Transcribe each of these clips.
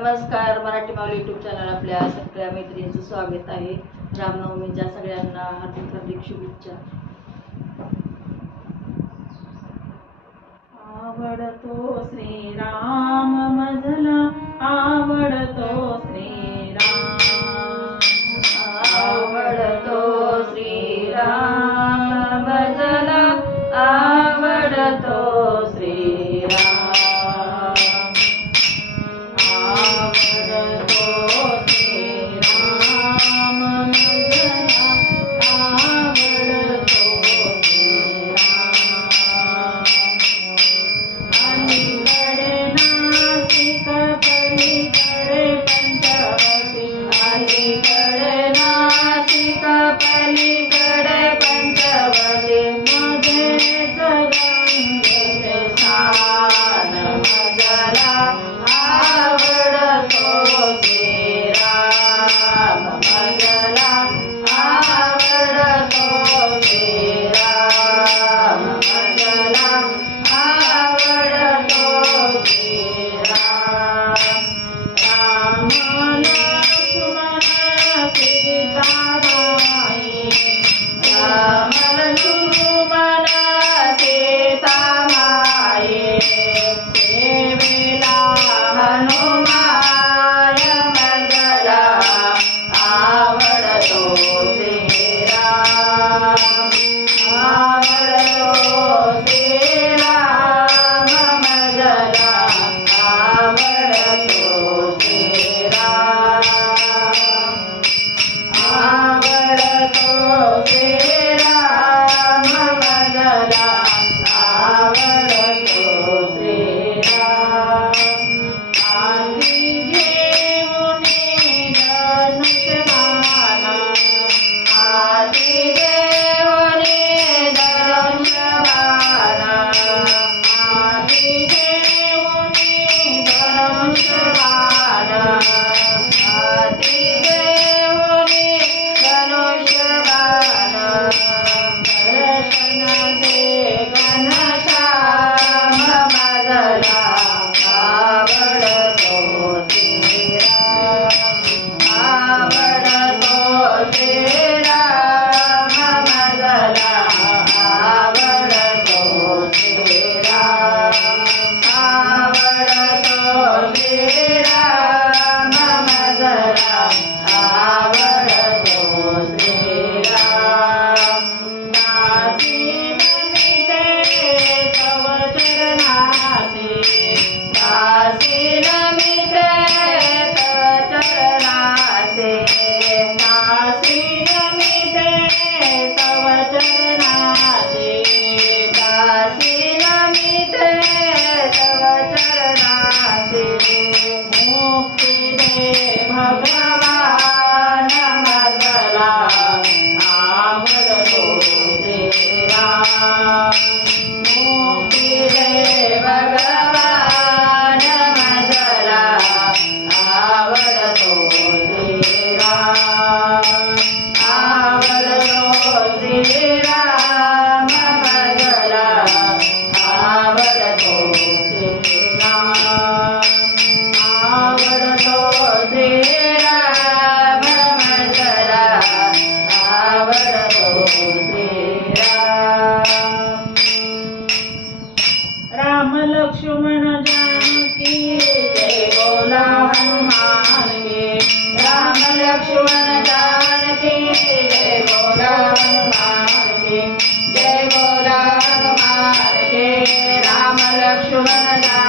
नमस्कार मराठी माऊली YouTube channel आपल्या सगळ्या मैत्रिणींचं स्वागत आहे. रामनवमीच्या सगळ्यांना हार्दिक हार्दिक शुभेच्छा.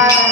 Ah.